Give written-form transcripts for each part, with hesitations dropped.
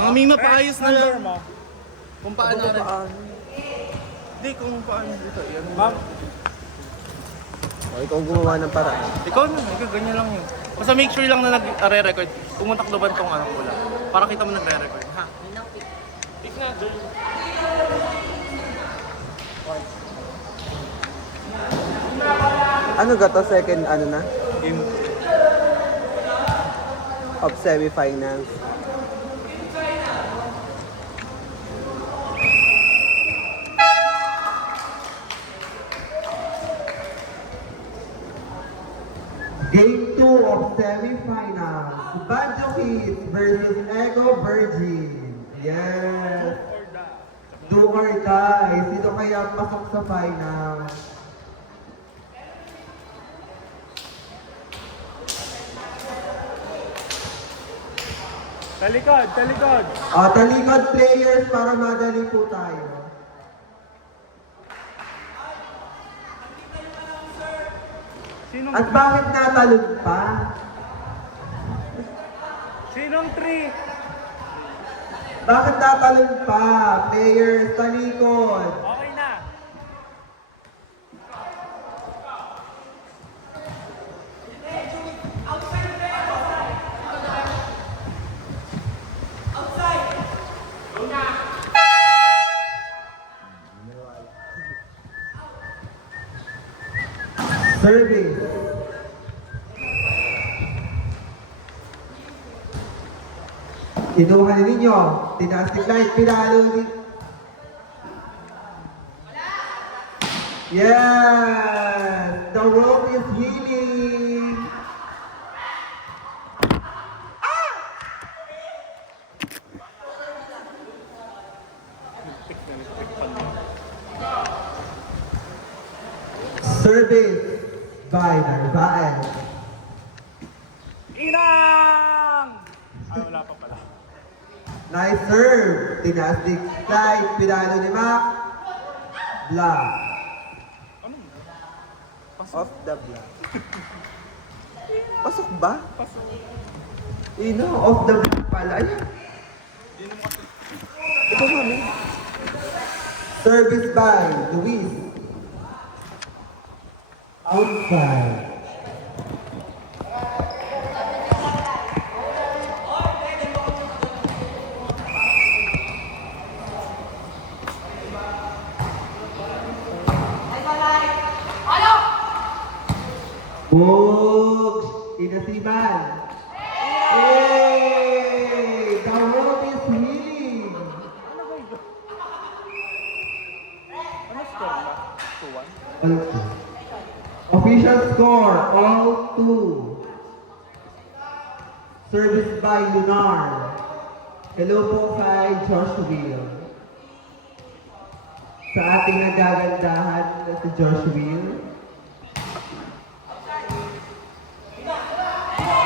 Mga Mima, paayos na lang. Mo. Kung paano rin. Hindi, kung paano dito. Yan. Ma'am, O, ikaw ang gumawa ng paraan. Ikaw na, ganyan lang yun. Basta make sure lang na nag-re-record. Pumuntak doon tong ano ko lang. Para kita mo nagre-record. Ha? Pick na, Joy. Ano ga to? Second, ano na? Game. Of semifinals. Game 2 of semifinals. Banjo Kids versus Ego Virgin. Yes. Do or die. Sino kaya pasok sa finals? talikod, talikod. Talikod players para madali po tayo. Sinong, At bakit natalog pa? sinong 3? Bakit natalog pa? Players, talikod. Okay na. Service. Kinuha na ninyo. Tinastic light, pinalo ni... Yes! The road is healing! Service by Narvaez. Inang! Ah, wala pa pala. Nice serve. Tinastic light, pinalo ni Mac. Block. Off the block. Pasok ba? Pasok. Ino, off the block pala. Ayan. Ito mami. Service by Luis. Outside. Bugs! Inasiman! Hey! The road is healing! Ano score ba? 2-1? Okay. Official score, all 2. Service by Lunar. Hello po kay Josh Will. Sa ating nagagandahan na si Josh Will.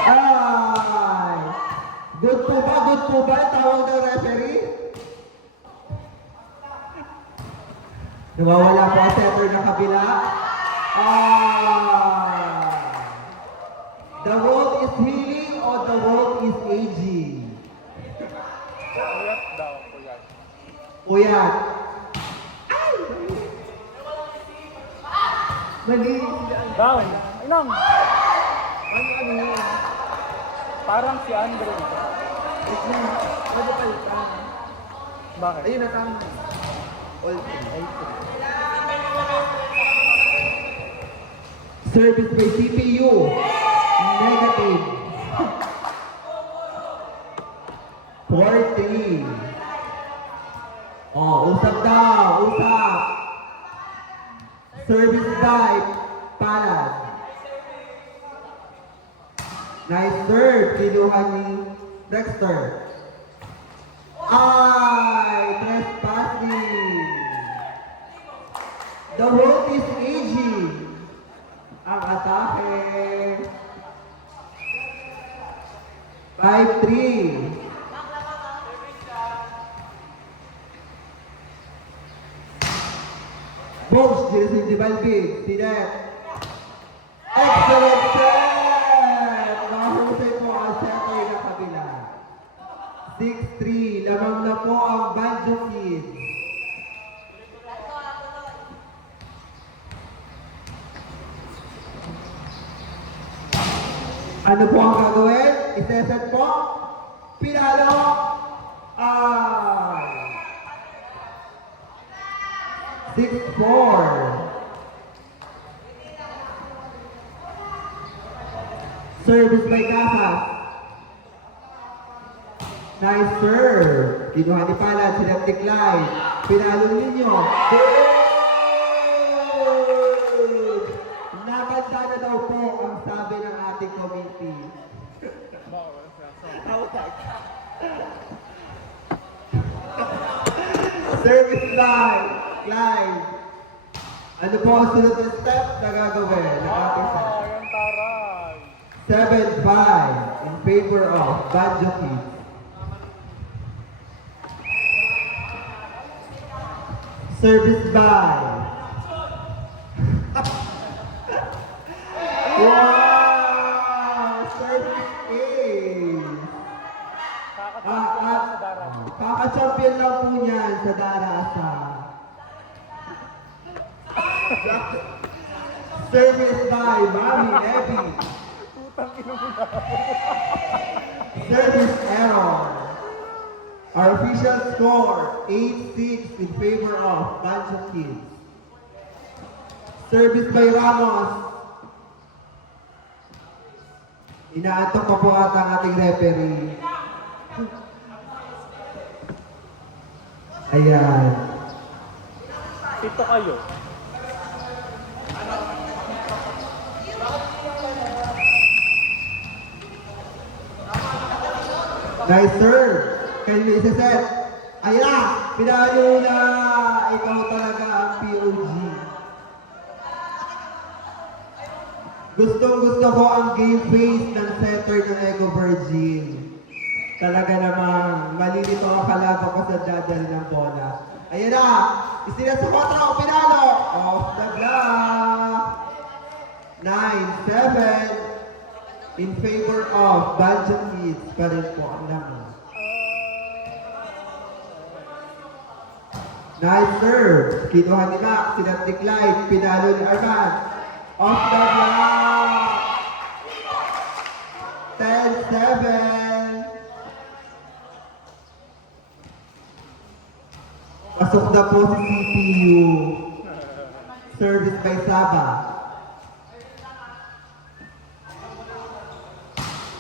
Ay! Good po ba? Good po ba? Tawag ng referee? Nawawala po ang setter na kabila. The world is healing or the world is aging? Kuyat daw, kuyat. Uyat. Mali. Down. Inang! Ano yun? Parang si Andre. Pwede palitan. Bakit? Ayun na tama. All three. Service by CPU. Negative. 40. Usap daw. Usap. Service by Palad. Nice serve. Kinuha ni Dexter. Ay! Trespassing. The road is aging. Ang atake. 5-3. Box, Jerisin Di Balbig. Sinet. Excellent set! Nakahusay po ang setter na kabila. 6-3. Lamang na po ang Banjo Kids. Ano po ang gagawin? Iseset po. Pinalo ay 6-4. Service by Casas. Nice serve. Kinuha ni Palad, sinaptiklay. Pinalo ninyo. Good! Nakanta na daw po ang sabi ng ating committee. Service line. Clyde. Ano po ang sunod na step na gagawin ng ating Ah, yung taray. 7-5 in favor of Banjo Kids. Service by. Wow! Service ace. Kakatapos sa darat. Kaka-champion lang po niyan sa Darasa. Service by Mami Evie. Putang ina mo na. Service error. Our official score, 8-6 in favor of Banjo Kids. Service by Ramos. Inaantok pa po ata ang ating referee. Ayan. Sito kayo. Nice serve. Can you isa-set? Ayan na! Pinalo na! Ikaw talaga ang POG. Gustong gusto ko ang game face ng center ng Eco Virgin. Talaga namang malilito ang kalaban ko sa dadal ng bola. Ayan na! Isina sa 4, pinalo! Off the block! 9-7 in favor of Banjo Kids pa rin po ang naman. Nice serve. Kinuha ni Mac, sinatiklay, pinalo ni Arman. Off the block! 10-7. Pasok na po si CPU. Service by Saba.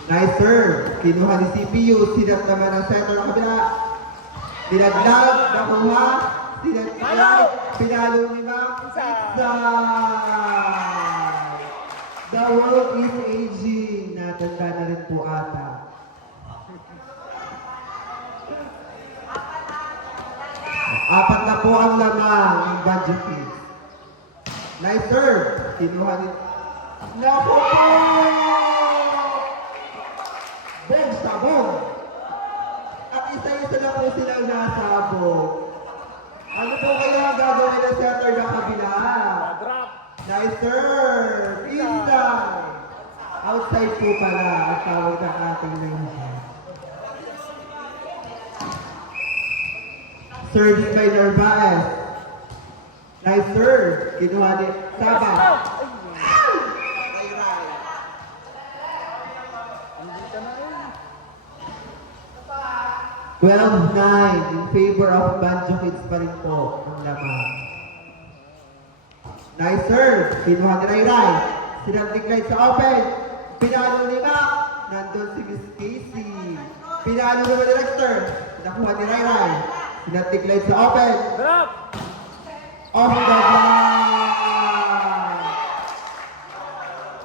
Nice serve. Kinuha ni CPU. Sinat naman ang center ng kabila. Dinaglag. Nakuha. Sinat. Pinalo ni Mac. The world is aging. Natanda na rin po ata. Apat na po ang lamang ng Banjo Kids. Nice serve. Kinuha ni... Naku po! Bong sabong! At isa-isa na po silang nasabog. Ano po kaya ang gagawin ng center ng kabila? Drop. Nice serve! Inside! Outside po pala ang tawag ng ating nation. Service by Narvaez. Nice serve. Kinuha ni Saba. Hindi ka na eh. 12-9 in favor of Banjo Kids pa rin po ang laman. Nice serve. Kinuha ni Rayray. Sinantiklay sa open. Pinalo ni Mac. Nandun si Miss Casey. Pinalo naman ni Lester. Nakuha ni Rayray. Sinantiklay sa open. Drop. Off the block.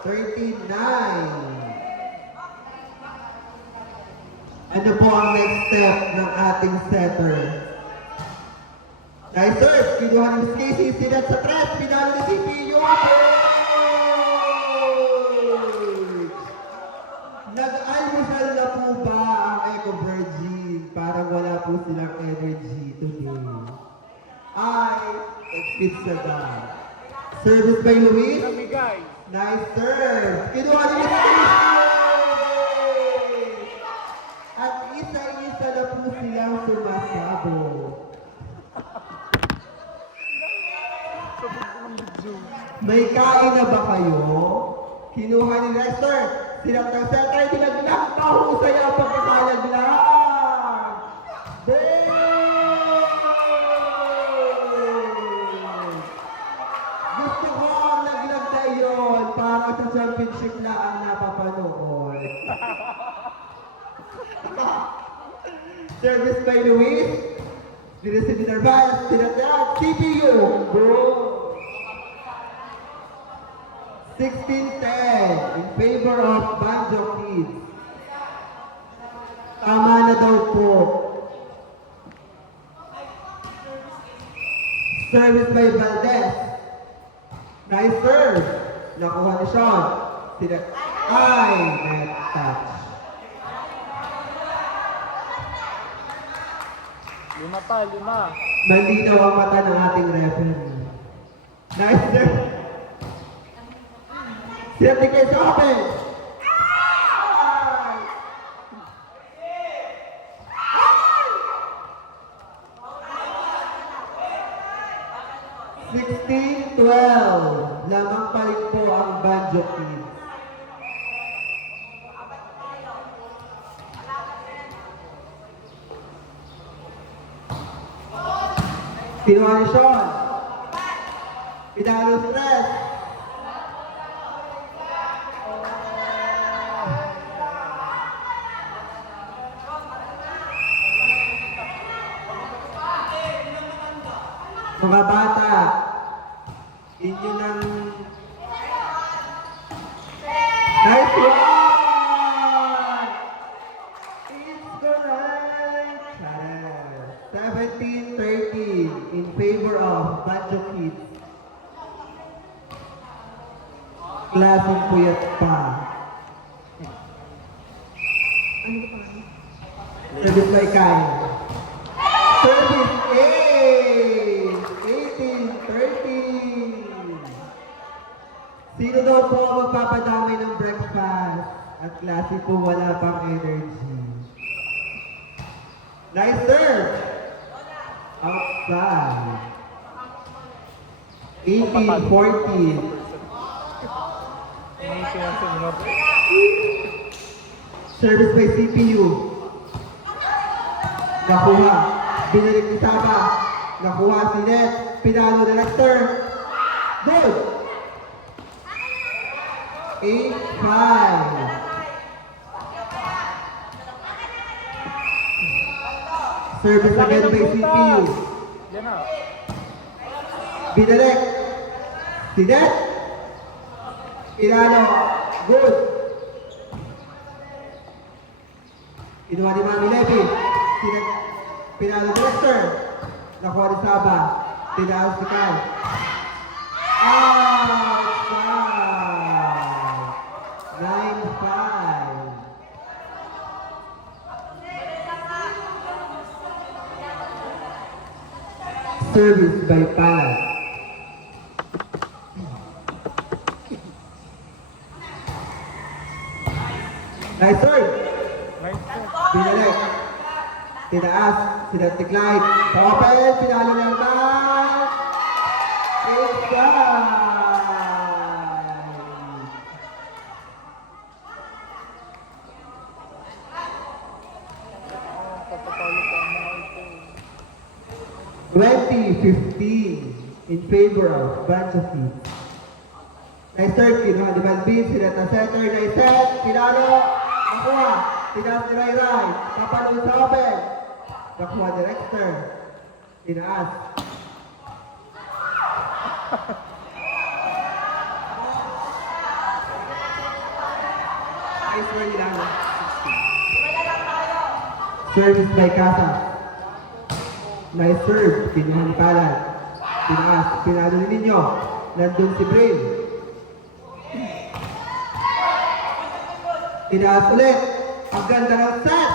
13-9. Ano po ang next step ng ating setter? Nice serve. Kinuha ni Miss Casey. Sinat sa tres. Pinalo ni CPU. Nag-almusal na po ba ang Eco Virgin? Parang wala po silang energy today. It's a done. Service by Luis. Namigay. Nice serve. Kinuha ni Miss Casey. At isa-isa na po silang sumasabog. May kain na ba kayo? Kinuha ni Lester. Silang ng center, dinaglag. Mahusay ang pagkakalaglag. Gusto ko ang laglag na yun para sa championship na ang napapanood. Service by Luis. Dinisin ni Narvaez. Tinatag. CPU. Go. 16-10 in favor of Banjo Kids. Tama na daw po. Service by Valdez. Nice serve. Nakuha ni Sean. Ay, net touch. 5. Malinaw ang mata ng ating referee. Nice serve. Sila tigay sa open. Ay! 16-12. Lamang pa rin po ang Banjo Kids. Kinuha ni Sean. Pinalo si Res. Mga bata, inyo ng nice one! It's correct! 17-13 in favor of Banjo Kids. Klaseng puyat pa. Service by Kai. Service A! 18-13. Sino daw po ang magpapadamay ng breakfast? At klase po wala pang energy. Nice serve! Outside. 18-14. Service by CPU. Nakuha. Binalik ni Saba. Nakuha si Net. Pinalo ni Lester. Good! 8-5. Service again by CPU. Yan na. Binalik. Si Net. Pinalo. Good. Kinuha ni Mami Levy. Pinalo ni Lester. Nakuha ni Saba. Pinalo si Kai. Outside. 9-5. Service by Palat. Nice serve. Binalik. Tinaas. Sinatiklay. Sa open. Pinalo ng back. It's done. Papapalo pa ang mga ito. 20-15 in favor of Banjo Kids. Nice serve. Kinuha ni Balbin. Sinet na center. Nice set. Pinalo. Nakuha. Tinaas ni Ray Ray. Papalo sa open. Nakuha ni Rexter. Tinaas. Nice work lang. Service by Casa. Nice serve. Kinuha ni Palan. Tinaas. Pinalo ni Ninyo. Nandun si Brain. Tinaas ulit. Ang ganda ng set.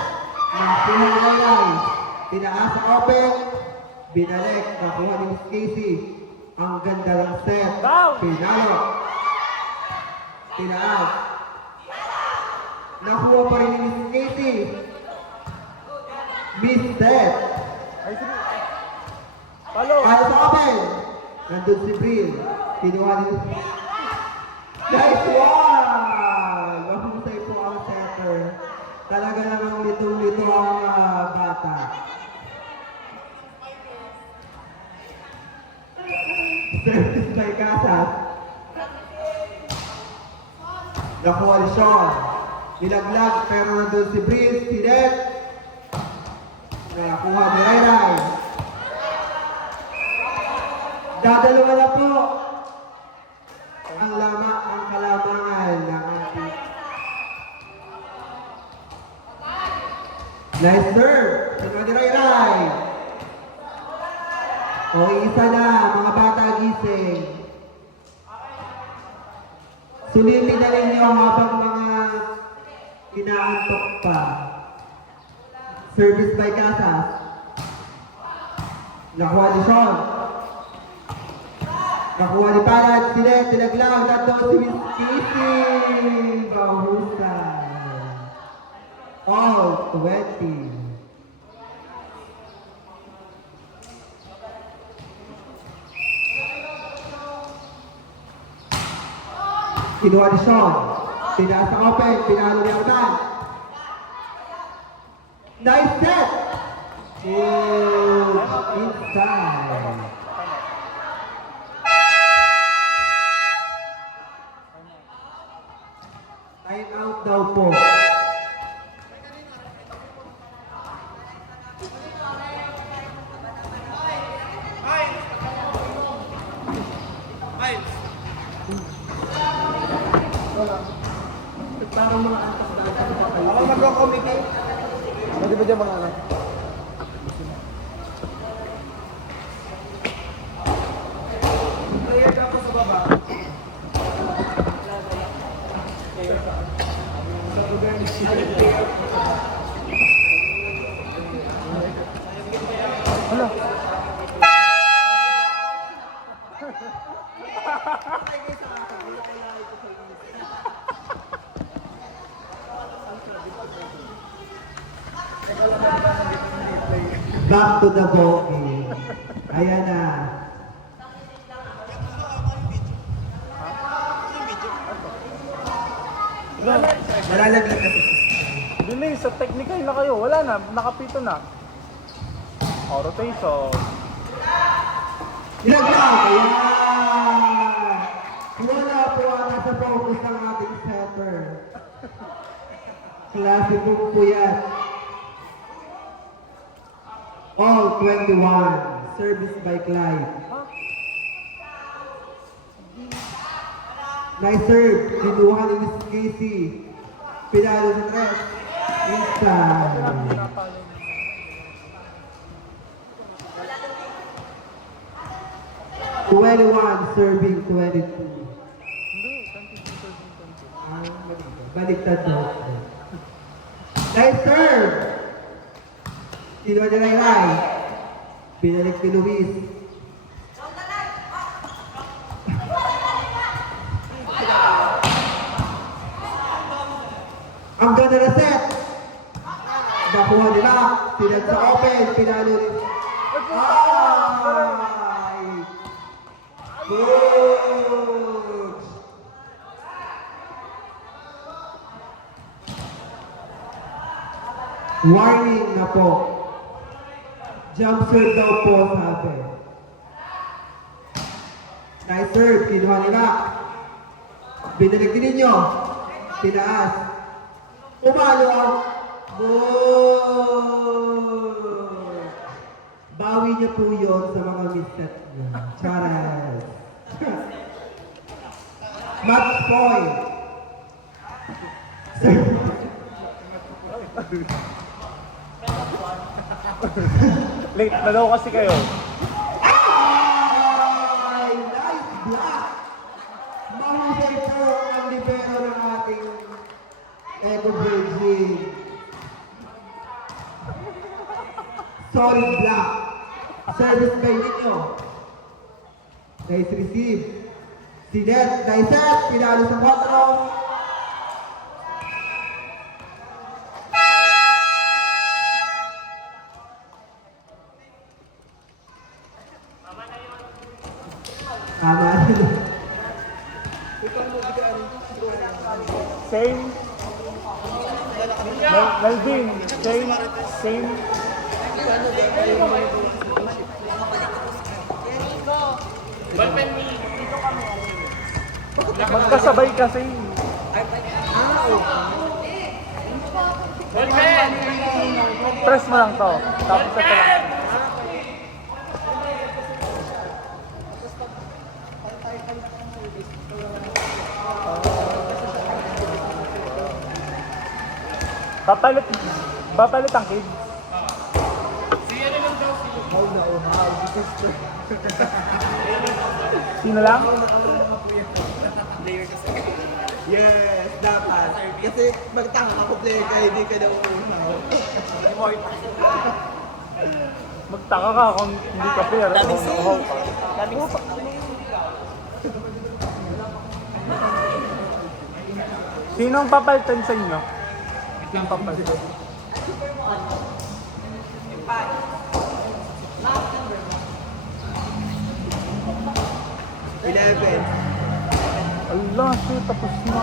Nakuha ni Ray. Tinaas sa open. Binalik. Nakuha ni Miss Casey. Ang ganda ng set. Pinalo. Tinaas. Nakuha pa rin ni Miss Casey. Miss Steph. Ay, sige. Palo. Para sa open. Nandun si Bril. Kinuha ni... Nice one! Mahusay po ang setter. Talaga namang litong-lito ang bata. Service by Casas. Nakuha ni Sean. Nilaglag pero nandun si Bril, si Red. Nakuha ni Ray. Dadalawa na po ang kalamangan ng ating nice serve. Sino ni Ray? O isa na, mga bata gising. Sulitin na ninyo habang mga inaantok pa. Service by Casas. Nakuha ni Sean. Nakuha ni Parad. Sila, tinaglang. Tatlo si Miss Casey. Bahusay. All 20. Kinuha ni Sean. Tinaas ang open. Pinalo ni Arman. Nice set! Oh, inside. Time out daw po. Parang mga antas dahil ano ba kayo? Ako mag-committee. Pwede ba dyan mga anak? Player ka po sa baba. Sa lugar ni Hala. Back to the ball game. Ayan na. Nalalaglag na si Delay, sa technical na kayo. Wala na, nakapito na. O, rotation. Nilaglag! Ayan! Wala po ang nasa focus ng ating setter. Klase po yan. All 21. Service by Clyde. Nice serve. Kinuha ni Miss Casey. Pinalo sa tres. Inside. Pinapalo. 21 serving 22. Hindi, 20. Baliktad daw. Nice serve! Kinuha ni Ray. Pinalik ni Luis. Ang ganda na set. Nakuha nila. Pinag sa open. Pinalo rin. Ay! Good! Warning na po. Jump serve daw po sabi. Nice serve. Kinuha nila. Binalik din ninyo. Tinaas. Umalo. Good! Bawi niyo po yun sa mga misset niyo. Charas. Match point. Late na daw kasi kayo. Ay! Nice block! Mahusay po ang libero ng ating Eco Virgin. Solid block. Service by ninyo. Nice receive. Si Ned, nice set. Pinalo sa 4. Tama. Same. Melvin, same. Same. Ballpen me. Magkasabay kasi. Ballpen! Press mo lang to. Tapos ito lang. Papalit. Papalit ang kids. Siya rin lang daw. Sino lang? Yes, dapat. Kasi magtanga ako player ka, hindi ka daw unaw. Magtaka ka kung hindi ka fair. Daming sa'yo. Sino ang papalitan sa inyo? Sino ang papalitan? Eleven. Allah, shit, tapos na.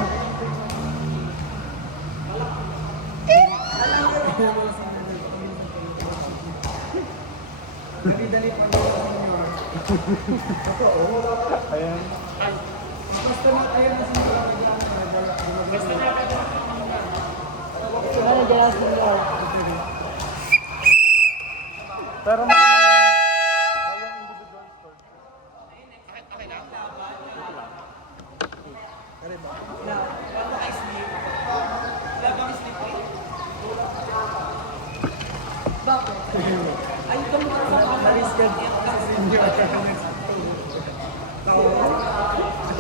Ayan. Pero walang individual score.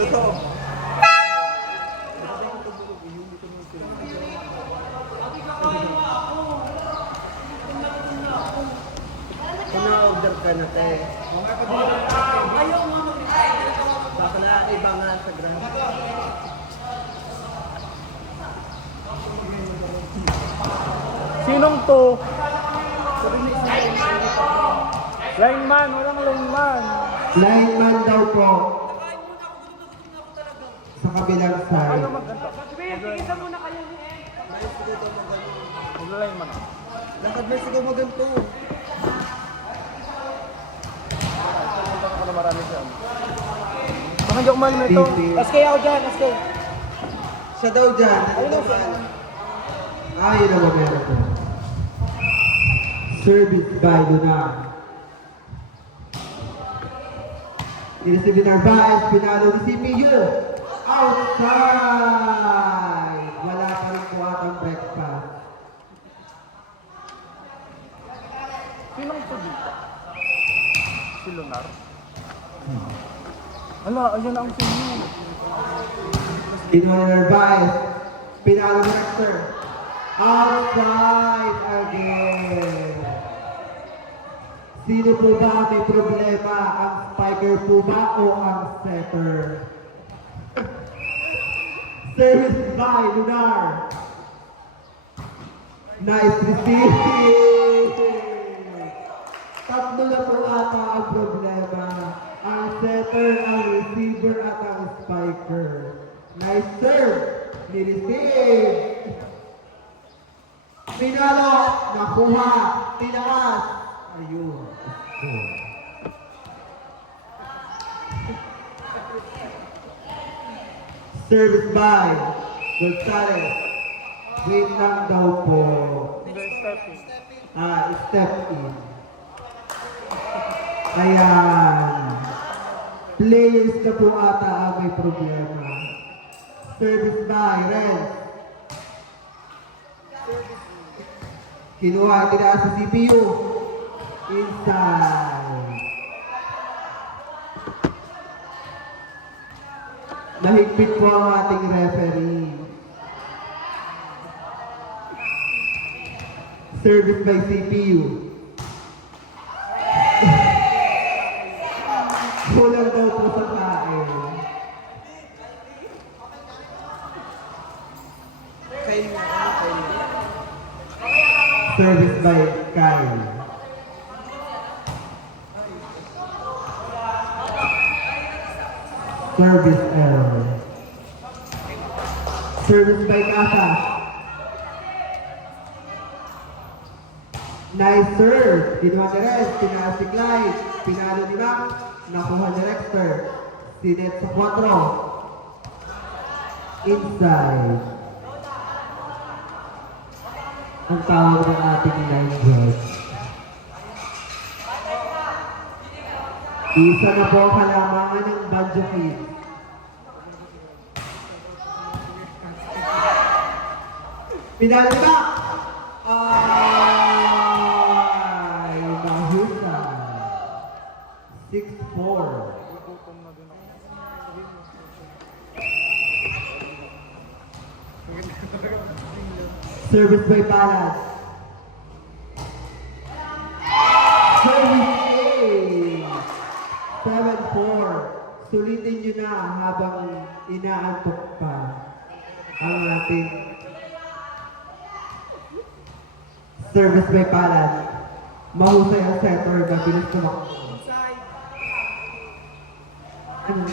Totoo. Pina-order ka na, te. Baka na iba nga sa grand. Sinong to? Lineman, walang lineman. Lineman daw po. Sa kabilang side. Ano magganto? Mag-lineman ako. Lakad na sigaw mo ganito. Ako na marami siya. Baka hindi ako mahal na ito. Askay ako dyan, askay. Siya daw dyan. Ito man. Ay, na meron ko. Service by Lunar. Inisipin ng Baez, pinalo ni CPU. Outside! Wala pa rin kuwatang breakfast. Sinong to dito? Si Lunar? Ala, ayan ang sinyo. Kinuha ni Narvaez. Pinalo ni Rector. Outside again. Sino po ba may problema? Ang spiker po ba o ang setter? Service by Lunar. Nice receive. Tatlo na po ata ang problema. Ang setter, ang receiver at ang spiker. Nice serve. Ni-receive. Pinalo. Nakuha. Tinaas. Ayun. Service by Gonzalez. Wait lang daw po. Step in. Ayan. Players na po ata ang may problema. Service by Renz. Kinuha tinaas sa CPU. Inside. Mahigpit po ang ating referee. Service by CPU. Kulang daw po sa kain. Service by Kyle. Service error. Service by Casa. Nice serve. Ginawa ni Rez. Tinaas si Clyde. Pinalo ni Mac. Nakuha ni Rexter. Sinet sa 4. Inside. Ang tawag ng ating line judge. Isa na po ang kalamangan ng Banjo Kids. Pinalo ni Mac. Ay, mahusay. 6-4. Service by Balance. Service A. 7-4. Sulitin nyo na habang inaantok pa ang ating service by Balance. Mahusay ang setter. Mabilis tumakbo. Ano?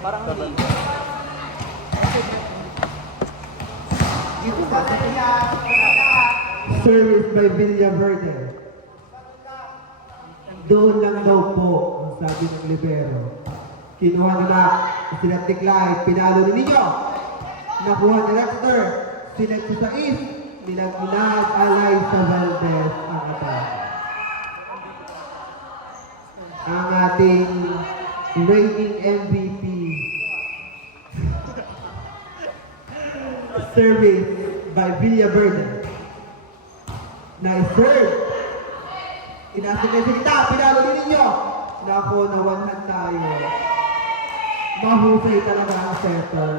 Parang hindi. Service by Villaverde. Doon lang daw po, ang sabi ng libero. Kinuha nila, sinatiklay, pinalo ni Niño. Nakuha ni Rexter, sinatsi sa East, nilagunag alay sa Valdez ang atake. Ang ating reigning MVP. Service by Villaverde. Nice serve. Inasin-nasin kita, pinalo ni Niño. Naku, nawanhan tayo. Mahusay talaga ang setter.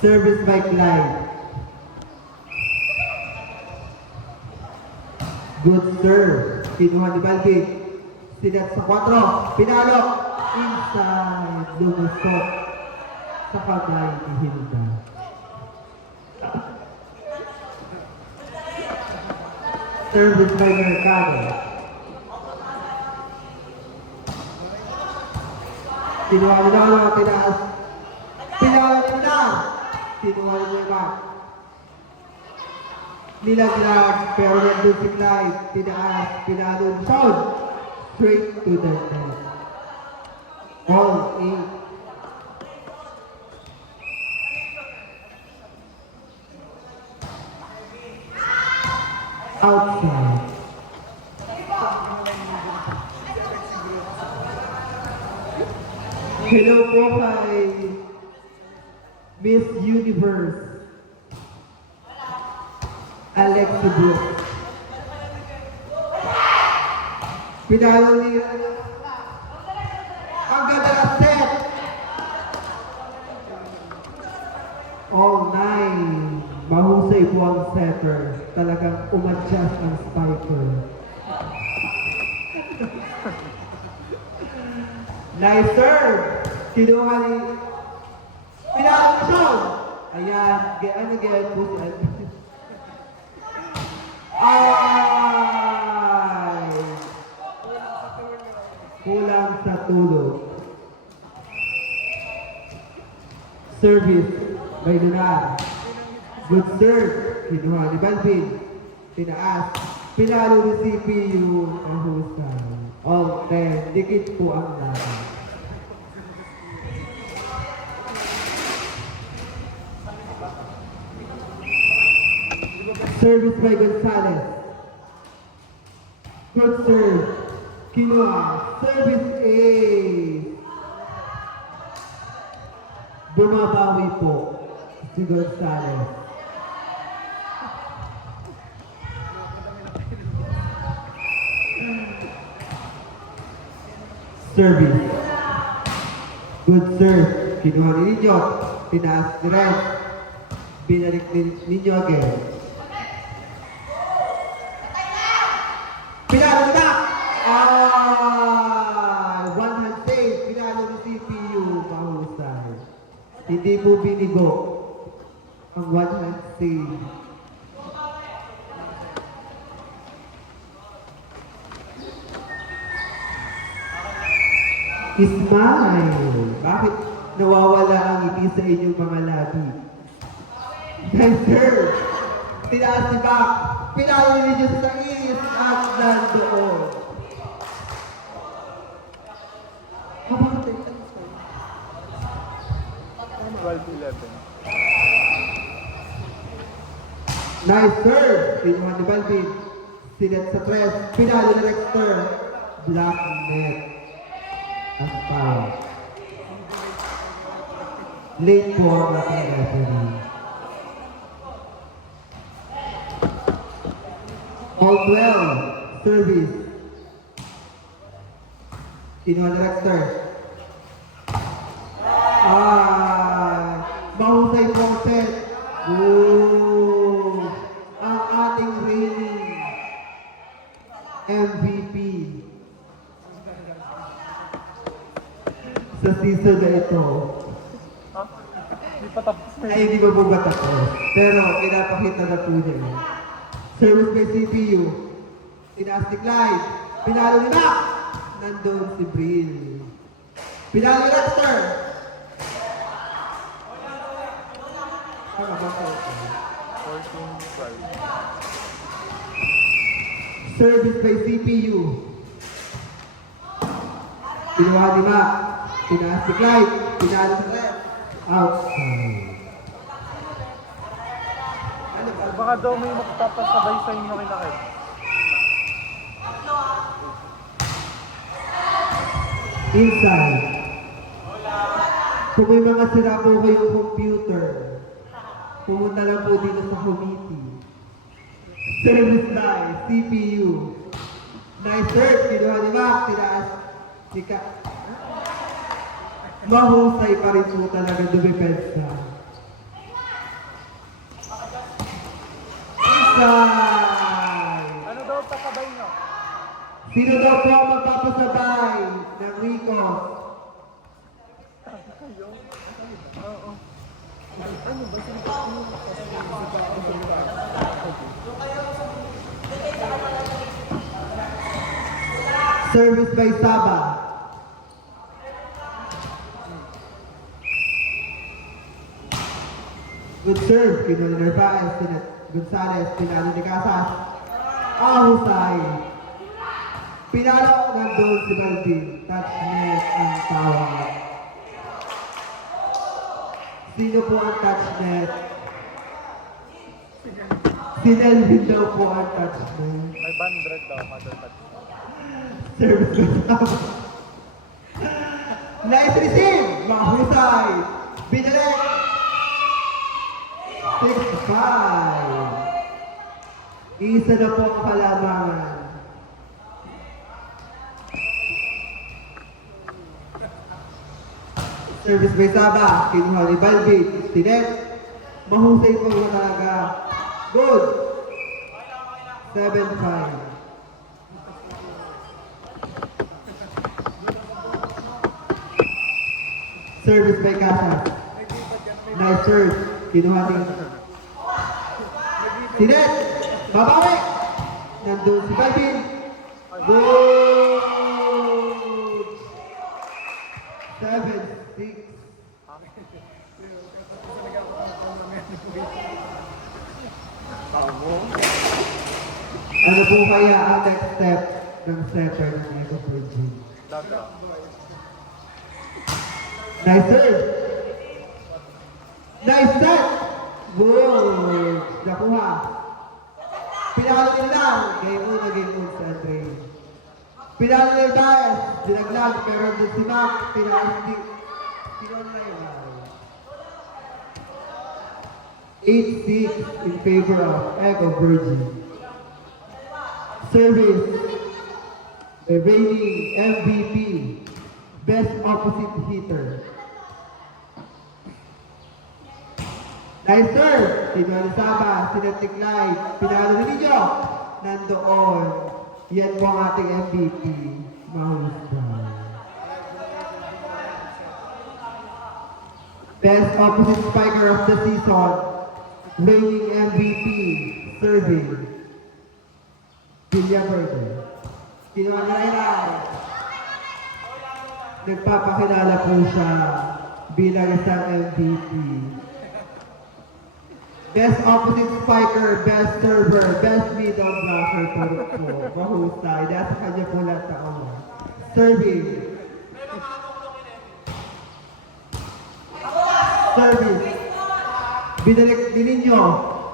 Service by Clyde. Good serve. Kinuha ni Balvin. Sinat sa 4. Pinalo. Inside. Lumusot. Sa kamay ni Hilda. Service by Mercado. Kinuha nila ang tinaas. Pinalo nila. Kinuha nila. Nilaglag, pero nandun si Clyde, tinaas, pinalo ni Sean, straight to the net. All 8. Outside. Hello po kay Miss Universe. Alexi Brooks. Pinalo ni ang ganda ng set. All 9. Mahusay po ang setter. Talagang umadjust ang spiker. Nice serve. Kinuha ni pinalo ni Sean. Ayan. Ano ganyan po si Alvin. Ay! Kulang sa tulog. Service by Lunar. Good serve. Kinuha ni Balvin. Tinaas. Pinalo ni CPU ang husay. All 10. Dikit po ang laban. Service by Gonzalez. Good serve. Kinuha. Service A. Bumabawi po si Gonzalez. Service. Good serve. Kinuha ni Niño. Tinaas ni Red. Binalik ni Niño again. Pinalo na! One hand save. Pinalo ni CPU. Mahusay. Hindi po binigo. Ang one-hand save. Ismail, bakit nawawala ang ngiti sa inyong mga labi? Yes, sir. Tinaas si Bak. Pinalo niyo sa is at nandoon. Nice serve. Pinuha ni Balvin. Sinet sa tres. Pinalo ni Rexter. Black net. Ang foul. Late po ang ating referee. All 12. Service. Kinuha ni Rexter. Mahusay po ang set. Ooh. Ang ating reigning MVP sa season na ito. Hindi pa tapos na. Ay, hindi ba po ba tapos? Pero pinapakita na po niya. Service by CPU. Tinaas ni Clyde. Pinalo ni Mac. Nandun si Bril. Pinalo ni Rexter. Service by CPU. Pinuha ni Mac. Tinaas ni Clyde. Pinalo sa left. Outside. Baka daw may magpapasabay sa inyo kay Lakay. Inside. Kung may mga sira po kayong computer, pumunta lang po dito sa committee. Service line, CPU. Nice search, kinuha ni Mac, tinaas. Mahusay pa rin po talaga dumipensa. Inside. Ano daw pasabay nyo? Sino daw po ang magpapasabay ng Rico? Service by Saba. Good serve, kinuha ni Narvaez, Gonzalez, pinalo ni Casas. Ahusay. Pinalo, nandun si Balvin. Touch net ang tawag. Sino po ang touch net? Si Nelvin daw po ang touch net. May 100 daw, mother touch. Service by Saba. Nice receive! Mahusay! Binalik! 6-5. Isa na po ang kalamangan. Service by Saba. Kinuha ni Balvin. Tinet. Mahusay po yung talaga. Good. 7-5. Service by Casas. Nice serve. Kinuha ni Tinet. Babawi. Nandun si Balvin. Good. 7-6. Ano po kaya ang next step ng setter ng Eco Virgin? Nice serve. Nice set. Good. Nakuha. Pinakalo nila lang. Game on sa Andre. Pinalo nila tayo. Dinaglag. Pero doon si Mac. Pinalo na yun. 8-6 in favor of Eco Virgin. Service. The reigning MVP. Best opposite hitter. Nice serve. Kinuha ni Saba. Sinetic light. Pinalo na ninyo. Nandoon. Yan po ang ating MVP. Mahusay. Best opposite spiker of the season. Reigning MVP, serving, Villaverde. Kinuha ni Rayray. Nagpapakilala po siya bilang isang MVP. Best opposite spiker, best server, best middle blocker po. Mahusay. Nasa kanya po lahat na ako. Serving. Serving. Binalik din ninyo.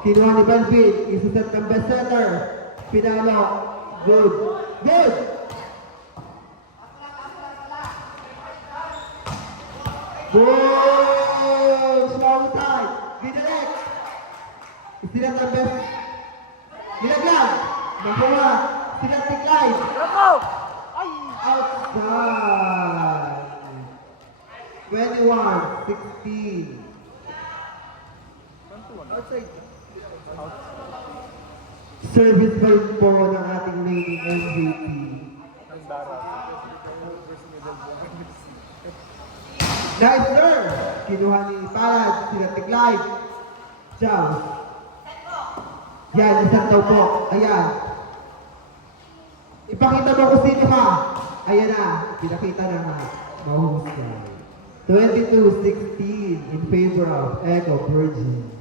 Kinuha ni Balvin. Isusat ng best setter. Pinalo. Good. Good! Boom! Small side. Binalik. Istilat ng best. Nilaglag. Nakuha. Istilat ni Clyde. Outside. 21-16. Outside. Service ba yun po ng ating reigning MVP? Nice serve! Kinuha ni Palad, sila Tiglay. Chow. Yan, isang daw po. Ayan. Ipakita mo kung sino ka. Ayan na. Pinakita na nga. Mahusay. 22-16 in favor of Echo Virgin.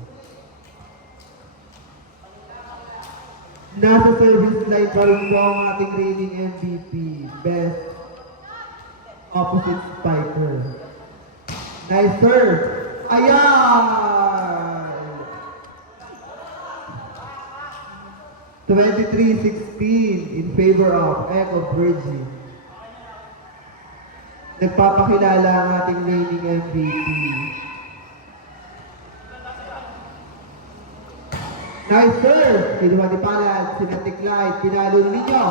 Nasa service line pa rin po ang ating reigning MVP. Best opposite spiker. Nice serve. Ayan! 23-16 in favor of Echo Virgin. Nagpapakilala ang ating reigning MVP. Nice serve! Kinuha ni Palad, sinatiklay, pinalo ninyo.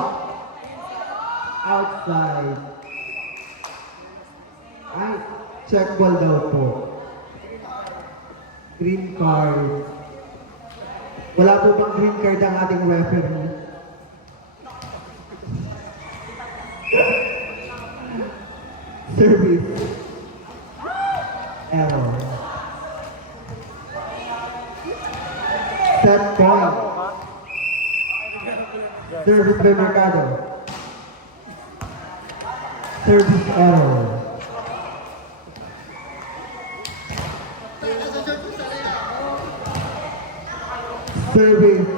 Outside. Ay, check ball daw po. Green card. Wala po bang green card ang ating referee? Service. Error. Set point. Service by Mercado. Service error. Service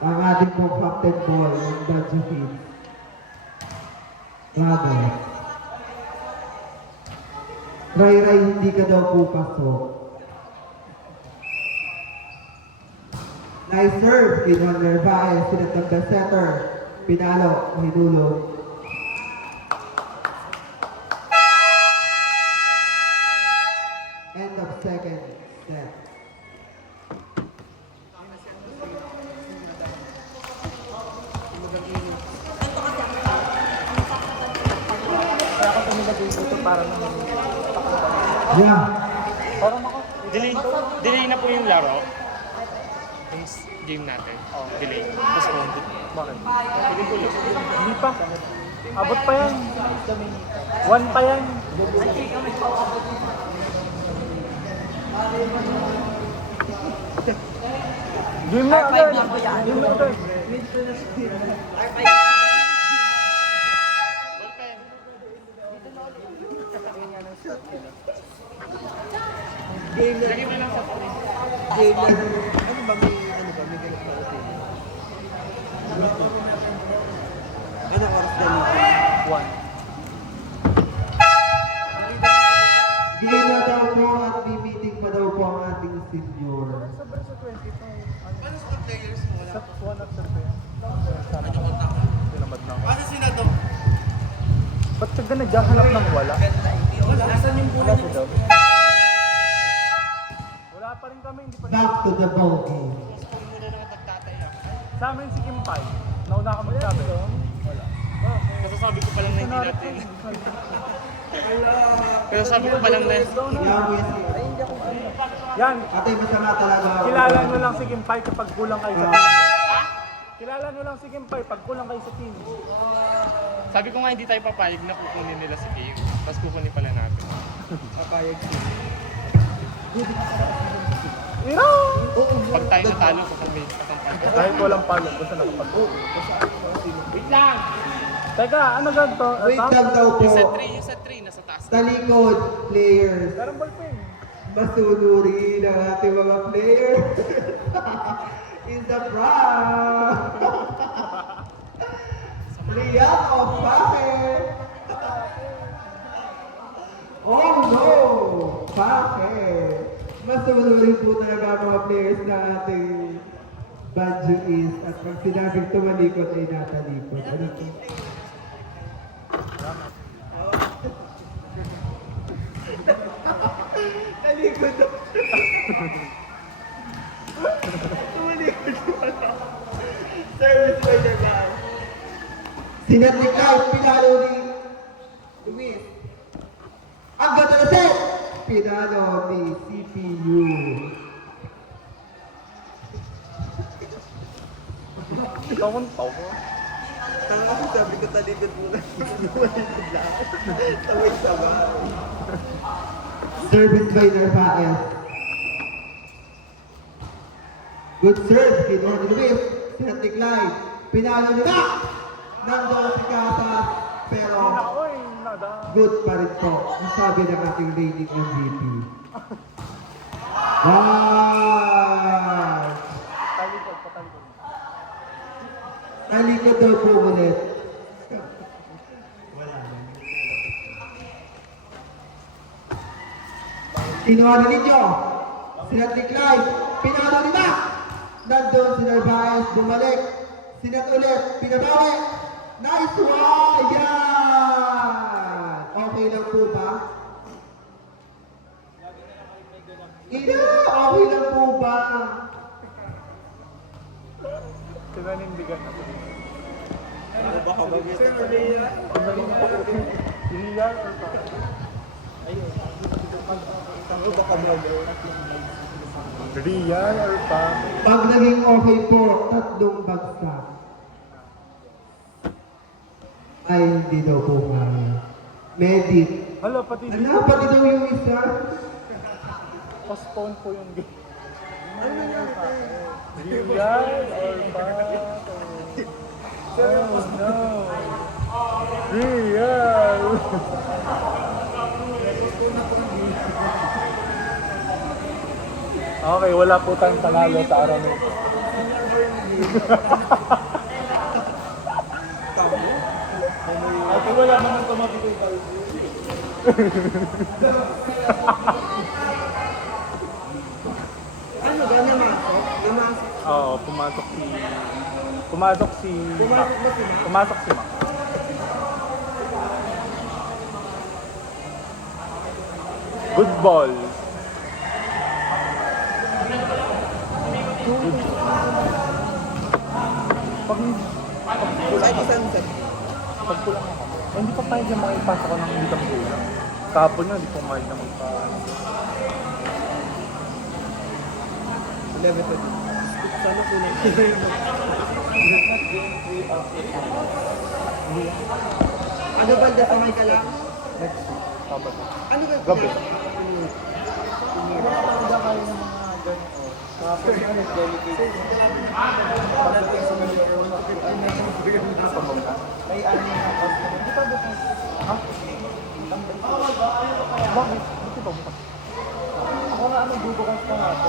ang ating pong captain ball ng Banjo Feed. Rado. Ray, hindi ka daw po pasok. Nice serve, kinuha ng Nervaez, sinatang best setter. Pinalo, hinulog. End of second set. Kaya ako tumigay dito para naman. Yeah. Parang ako. Delay na po yung laro. Yung game natin. Delay. Kasi Bakit? Hindi pa. Abot pa yan. 1 pa yan. Game na agad. Game na agad. Lagi mo lang sa Game na. Ano ba may ganap pa ulit? Anong oras na nito? 1. Game na daw po at may meeting pa daw po ang ating senior. Sa verso 25. Paano sa players mo? Sa 1 at sa 2. Tinamad lang. Kasi sinado. Ba't ka naghahanap ng wala? Wala. Asan yung Wala si Dog. Wala pa rin kami, hindi pa rin. Back to the ball game. Sa amin si Kim Pai. Nauna ka magsabi. Wala. Masasabi ko pa lang na hindi natin. Pero sabi ko pa lang na Yan. Ate, masama talaga. Kilala nyo lang si Kim Pai kapag kulang kayo sa team. Kilala nyo lang si Kim Pai pag kulang kayo sa team. Sabi ko nga hindi tayo papayag na kukunin nila si Kim. Tapos kukunin pala natin. Papayag siya. Pag tayo natalo, sasabihin ka kang Kahit walang palo, basta nakapag-uwi. Wait lang! Teka, ano ganito? Wait lang daw po. Yung set 3, nasa taas. Talikod, players. Parang ballpen. Masunurin ang ating mga players. In the front. Liam of Bakit. Oh no! Bakit? Masunurin po talaga ang mga players na ating Banjo is at pag sinabing tumalikod ay natalikod. Ano po? Talikod daw. Tumalikod wala. Service by the guy. Sinatikay, pinalo ni Luis. Ang ganda na set! Pinalo ni CPU. Tawon ko. Kasi sabi ko talikod muna. Tumalikod lang. Sabay-sabay. Service by Narvaez. Good serve, kinuha ni Luis. Sinatiklay. Pinalo ni Mac! Nandoon si Casas. Pero Uy, nada. good pa rin po. Ang sabi ng ating reigning MVP. Wow! Talikod, patalikod. Talikod daw po ulit. Kinuha na ninyo. Sinatiklay. Pinalo ni Mac. Nandun si Narvaez. Bumalik. Sinat ulit. Pinabawi. Nice one! Yan! Okay lang po ba? Ina! Okay lang po ba? Sinanindigan na po. Ano ba ka mag Iliyan or pa? Ano ba ka mag Real or pa? Pag naging okay po, 3 bagsak. Ay, hindi daw po kaya. Medic. Hala, pati Ala, pati daw yung isa. postpone po yung game. Real or pa? Oh no. Real. Okay, wala po tayong panalo sa araw nito. At wala naman tumabi kay Baldi. Ano ba namasok? Namasok. Oo, pumasok si Mac. Pumasok si Mac. Good ball. Pag kulang ako. Hindi pa pwede makipasok ko ng hindi kang kulang. Kahapon yun, hindi ko mahal na Sana po na Ano ba dito may ka lang? Next week. Sabat. Ano ba? Gabi. Bakit? Bakit ba bukas? Ako nga ano, bubukas pa nga ito.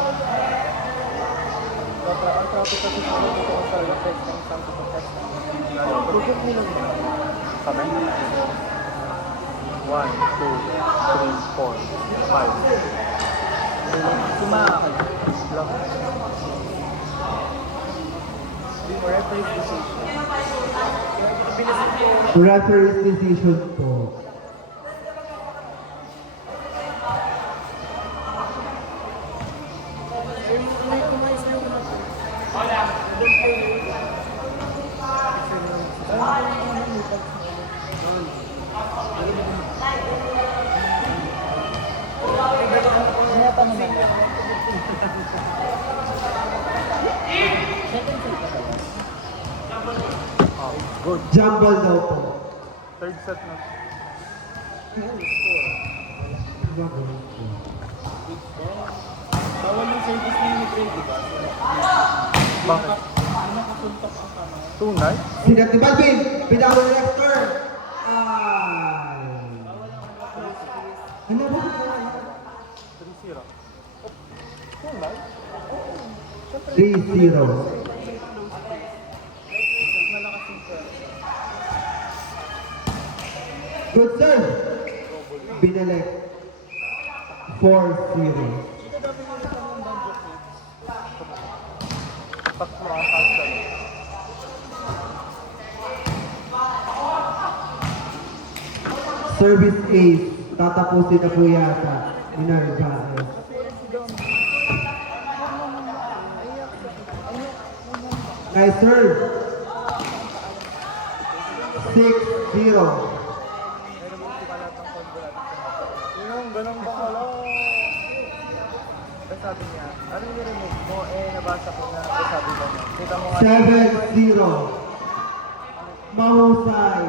Ang traffic kasi sa mga bubukas sa reflex ng isang bubukas. Bukas nila nila. Sabi? 1, 2, 3, 4, 5. Sumakal. Lang. Referee's decision po. Good. Jumble daw po. Third set na. Bawal yung service na yung grade, di ba? Bakit? Nakasuntok ang kamay. Tunay? Sinat ni Balvin, pinalo ni Lester. Ay. Ano ba? 3-0. Tunay? 3-0. Good serve. Binalik. 4-0. Tatlo ang kasa. Service ace. Tatapusin na po yata. Minerva. Nice serve. 6-0. Yung ganun ba pala? Tapos sabi niya, ano yung nirinig mo? Nabasa ko na sabi ba niya. Kita mo nga. 7-0. Mahusay.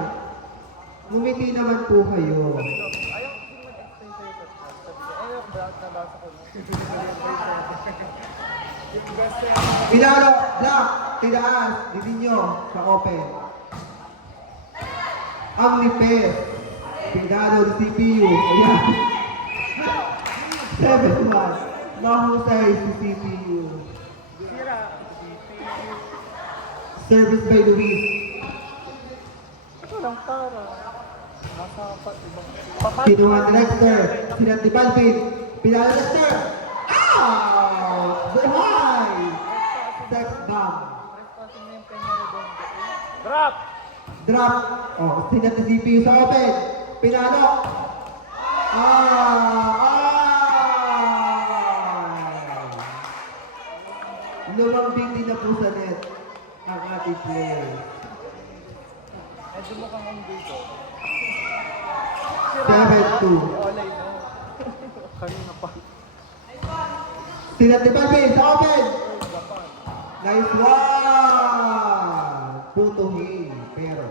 Ngumiti naman po kayo. Ayaw ko mag-explain sa'yo sa chat. Sabi niya, yung brown nabasa ko na. Pilaro, black, tinaas, dito nyo, sa open. Ang nipis. Pinalo ng CPU. Ayan. 7-1. Mahusay si CPU. Sira. Service by Luis. Ito lang para. Nasa ibang. Kinuha ni Lester. Sinat ni Balvin. Pinalo ni Lester. Ow! Buhay! Sex bomb. Prestasin mo yung kanya Redondo. Drop! Drop. Oh, sinat ni CPU sa open. Pinalo. Lumambing din na po sa net ang ating player. Medyo mukhang ang dito. 7-2. Olay mo. Kanina pa. Sinat ni Balvin sa open. Nice one! Putuhin. Pero.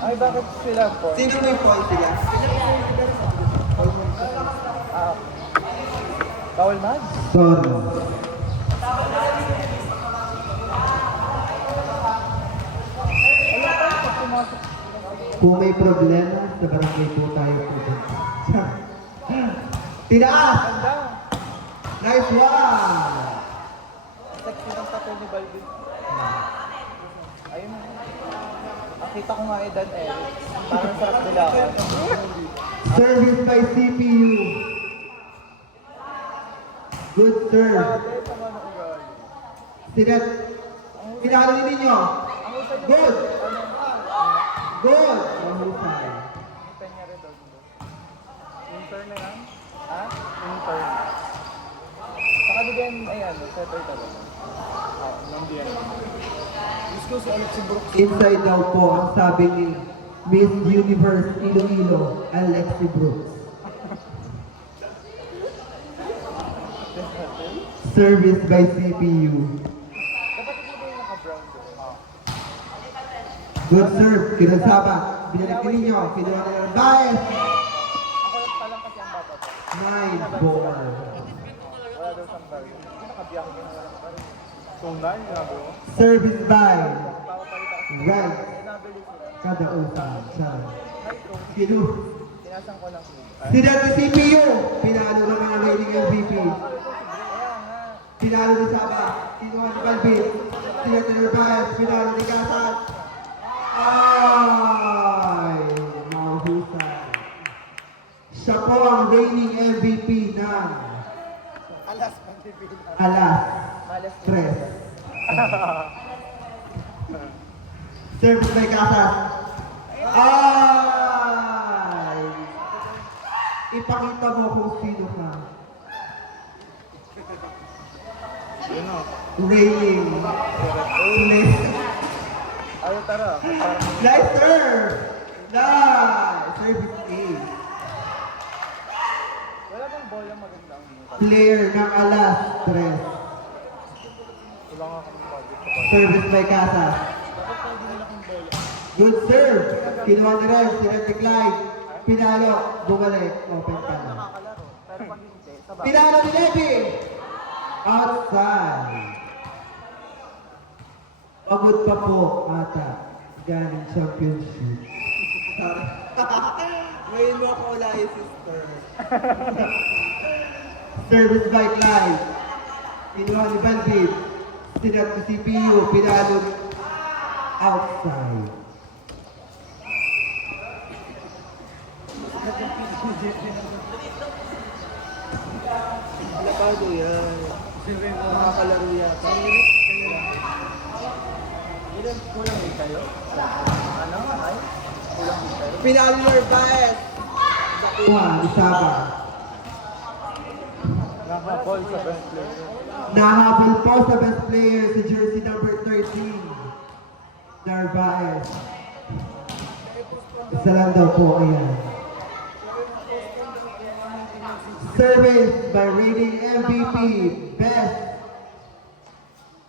Ay, bakit sila po? Sino may point sila? Ah. Bawal man? Sorry. Kung may problema, sa barangay po tayo pupunta. Tinaas! Ganda. Nice one! Sexy ng tattoo ni Balvin. Ayun. Nakita ko nga Dan Eric. Parang sarap nila ako. Service by CPU. Good serve. Grabe, tama na ko yun. Sinet. Pinalo din ninyo. Ang usay niya. Good. Ano? Good. Mahusay. Peña Redondo. Intern na yan? Ha? Intern. Nakabigyan, ayan, setter talaga. Nang diyan. Gusto ko si Alex si Brooks. Inside daw po ang sabi ni Miss Universe Iloilo, Alexi Brooks. Service by CPU. Dapat ito ba yung naka-brown doon? Good serve. Kinasaba. Binalik din ninyo. Kinuha nila ng bias. Ako pa lang kasi ang bata pa. Nice ball. Wala daw siyang baril. Nakabiyak ko na walang baril. Tunay? Grabe mo. Service by Papapalita kasi. Right. Nabili sila. Kada usan. Siya. Night coach. Kinu. Tinasang ko lang clue. Sila si CPU. Pinalo naman ang rating MVP. Kaya nga. Pinalo ni Saba. Kinuha ni Balvin. Sila ni Nervas. Pinalo ni Gasas. Ay! Mahusay. Siya po ang reigning MVP ng Alas, pag-reveal. Alas Alas. 3. Service by Casas. Ay! Ipakita mo kung sino ka. Yun o. Reigning. Ayaw tara. Parang Nice serve! Nice! Service A. wala bang bola maganda ang mukha? player ng alas 3. Service by Casas. Good serve. Kinuha ni Ren, si Ren Clyde. Pinalo, bumalik. Open pa na. Pinalo ni Levy. Outside. Pagod pa po ata. Galing championship. Ngayon mo ako ulay, sister. Service by Clyde. Kinuha ni Bandit. Sinat ni CPU. Pinalo outside. Lapado yan. Makakalaro yata. Ilan kulang din kayo? Ano? Ay? Kulang din kayo? Pinalo Narvaez. Kuha, Isaba. Nakapol sa best player. Nahabol po sa best player si jersey number 13. Narvaez. Isa lang daw po, ayan. Service by rating MVP, best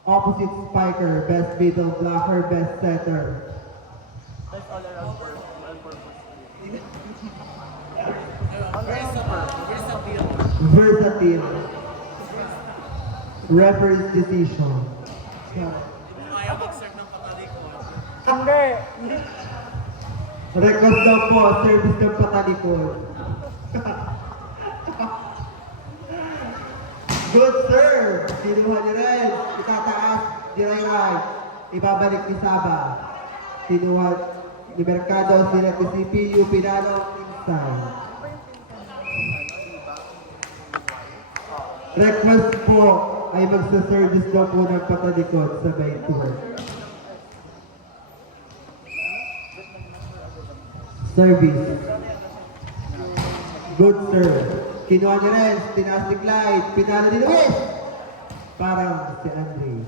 opposite spiker, best middle blocker, best setter. Best all around all-purpose. Versatile. Referee's decision. Ayaw mag-serve ng patalikod. Hindi! Request daw po, service ng patalikod. Good serve! Sinuha ni Ren. Itataas, diray-ray. Ibabalik ni Saba. Sinuha ni Mercado, sila ni CPU, pinalo inside. Request po ay magsa-service daw po ng patalikod sa main tour. Service. Good serve. Kinuha ni Renz, tinaas ni Clyde, pinalo ni Luis. Parang si Andre.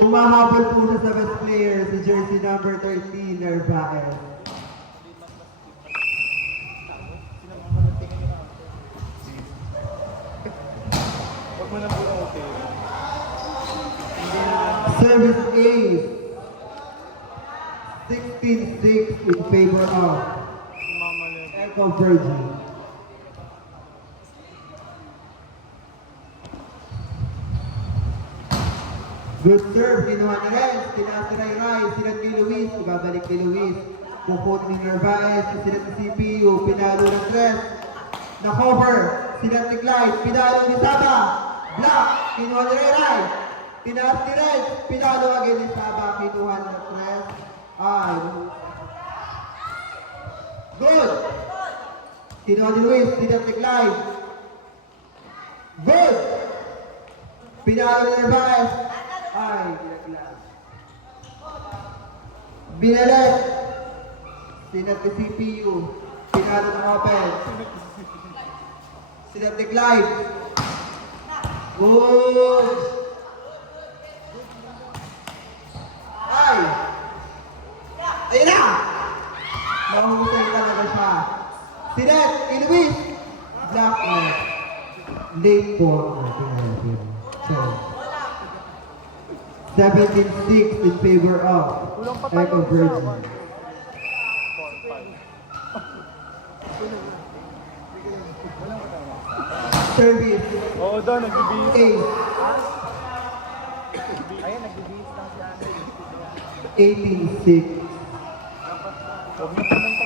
Umahabol po na sa best player si jersey number 13, Narvaez. Huwag mo na po lang okay. Service ace. 16-6 in favor of Echo Virgin. Good serve, kinuha ni Renz, tinaas ni Ray, sinat ni Luis, ibabalik ni Luis. Puput ni Narvaez, sinat ni CPU, pinalo ng Renz. Na-cover, sinat ni Clyde, pinalo ni Saba. Block, kinuha ni Ray. Tinaas ni Renz, pinalo agad ni Saba, kinuha ni Renz. Ay, good! Kinuha ni Luis, sinat ni Clyde. Good! Pinalo ni Narvaez. Ay, dinaglag. Binalik. Sinat ni CPU. Pinalo ng open. Sinat ni Clyde. Good! Ay! Ayun na! Mahusay talaga siya. Sinat ni Luis. Black out. Late po ang ating natin. So, 17-6 in favor of Echo Virgin. Service. Oo, doon, nagbibihis. Ace. Ayun, nagbibihis lang si Ana. 18-6. Huwag na pumunta.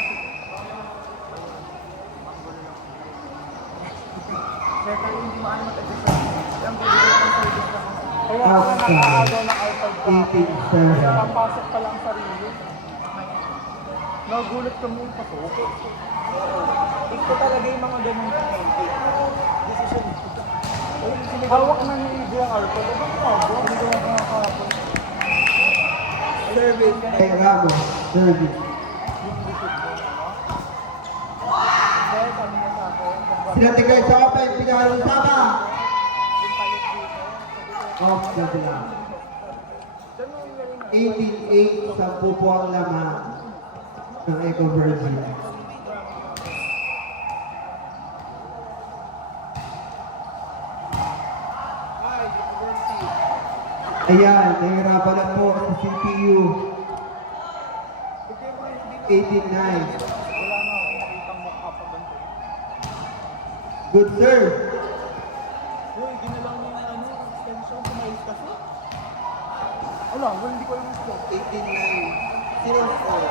Kaya tayo hindi maano mag-exercise. Yung bibigyan ng service na kasi. Kaya ako Outside. nakakagaw ng outside pa. 18-7. Nakapasok pa lang ang sarili. Nagulat kami yung pasok. Ito talaga yung mga ganun. Decision. Hawak na ni Iggy ang arco. Ano ba ako? Hindi ko nakakapon. Service. Kay Ramos. Service. Kaya sabi niya sa akin, Sinatigay sa open. Pinalo ng Saba. yung palit dito. Off the block. 18-8. 10 po ang laman ng Echo Virgin. Ayan, nahirapan na po sa CPU. 18-9. Wala na akong makitang mukha pa ganito. Good serve. Uy, ginalang niya yung extension, tumayos kasi. Wala, hindi ko alam yung slow. 18-9. Sino ang score?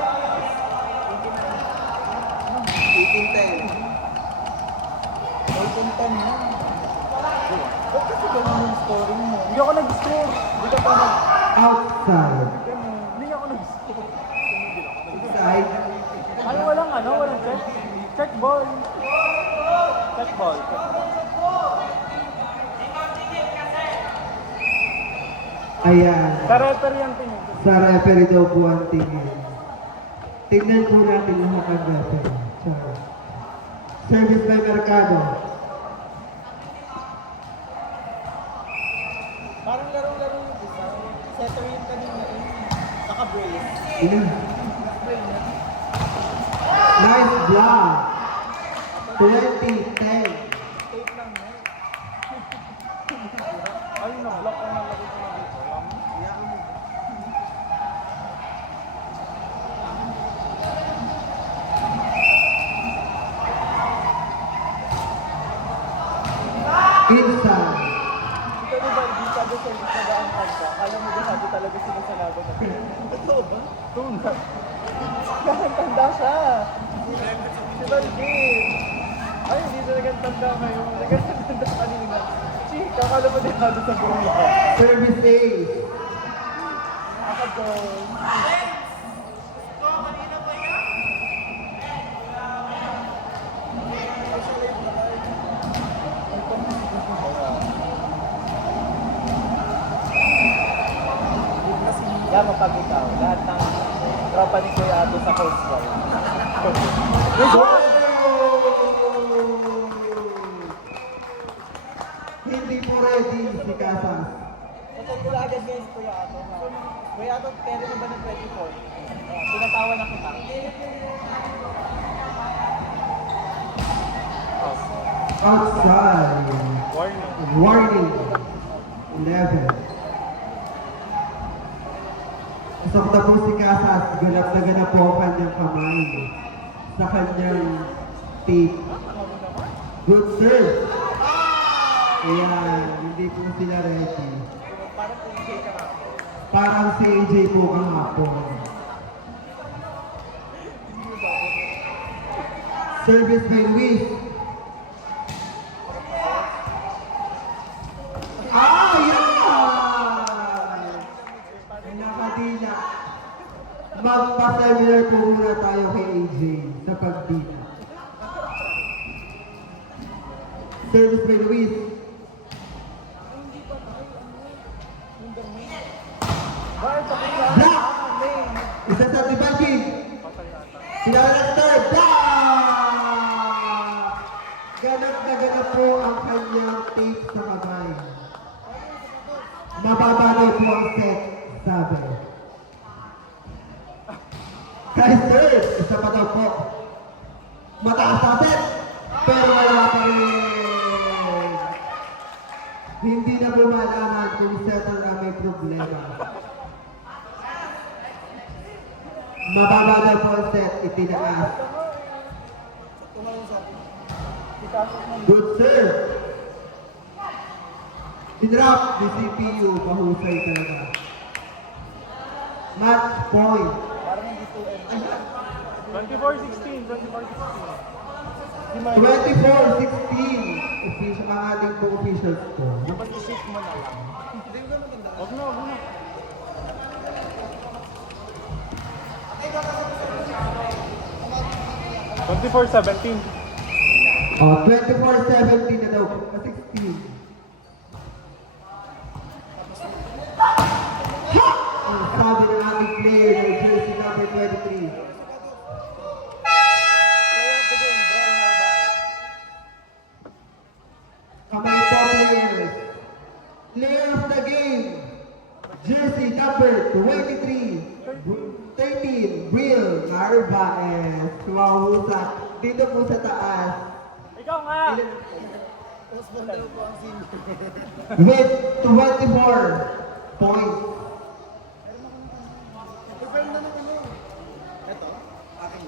18-10. 10 na. Ba't kasi ganun yung scoring mo? Hindi ako nag-score. Hindi ka pa nag... Outside. Hindi ako nag-score. Inside. Ano, walang check? Check ball. Check ball. Ayan. Sa referee yung tingin. Sa referee daw po ang tingin. Tingnan po natin lahat ang referee. Charot. Service by Mercado. Parang larong-laro yung isa. Setter yung kanina eh. Naka-brace. Ayan. Nice block. 20-10. Tape lang na. Ayun na, block ang nalagay ko na dito. Inside. Ito di ba, di sabi sa nagdaan kanta, kala mo sabi talaga sila sa laban na totoo ba? Tunay. Tanda siya. Si Valdir. Ay, hindi talaga tanda ngayon. Nagkatanda kanina. Chika, kala mo dehado sa buong lahat. Service ace. Nakagol. Kaya mapag ikaw, lahat ng tropa ni Kuya Ato sa Coast Guard. Hindi po ready si Casas. Natag ko agad ngayon si Kuya Ato. Kuya Ato, pwede mo ba ng 24? Pinatawa na kita. Outside. Warning. 11. Isang na po si Casas. Ganap na ganap po ang kanyang kamay. Sa kanyang tape. Good serve. Ayan, hindi po sila ready. Parang kung hindi ka nga. Parang si AJ po kahapon. Service by Luis. Ah, yan! Nakadila. Magpa-seminar po muna tayo kay AJ sa pagdila. Service by Luis. Bakit ako sa Block! amin? Isa sa Tibachi. Pinakalang third. Ganap na ganap po ang kanyang tape sa kamay. Mababa daw po ang set, sabi. Kay third, isa pa daw po. Mataas ang set, pero wala pa rin. Hindi na po malaman kung setter na may problema. Mababa daw po ang set, itinaas. Good serve. Tinrap ni CPU, mahusay talaga. Match point. Parang hindi 2M. 24-16. 24-16. 24-16. Official ang ating po official score. Dapat i-shift mo na lang. Huwag na, huwag na. Oh, 24-17 na daw. 16. Ha! Ang sabi ng aming player ng jersey number 23. Player of the game, Brian Harbay. Kamay po players. Player of the game. Jersey number 23. 13. Will Narvaez. Mahusap. Dito po sa taas. Ikaw nga! With 24. points. Prepare na ng ano. Ito? Akin.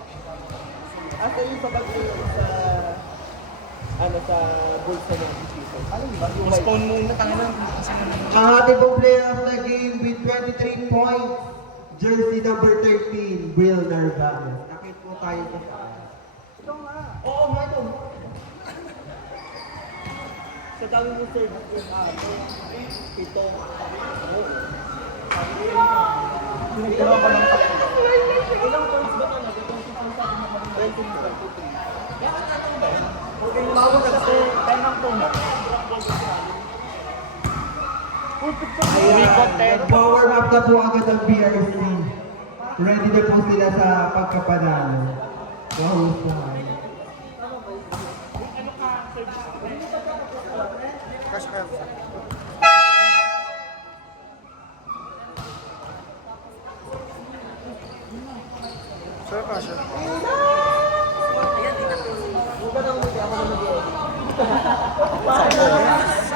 Asa yung sa bag sa sa bulsa ng season. Ano ba? Yung white. Postpone muna, tangin na. Ang ating pong player of the game with 23 points, jersey number 13, Will Narvaez. Nakit po tayo sa Ito nga. Oo, nga ito. Sa dami mo service yung ito. Pinagkaroon ko ng tatlo. Ilang points ba ito? Itong season sa akin na 20-23. Okay, tawag kasi 10 ang tuna. Ayan, power up na po agad ang BRC. Ready na po sila sa pagkapanalo. Mahusahan. Cash kaya po. Sir, cash. Huwag ka nang hindi ako na nag-edit.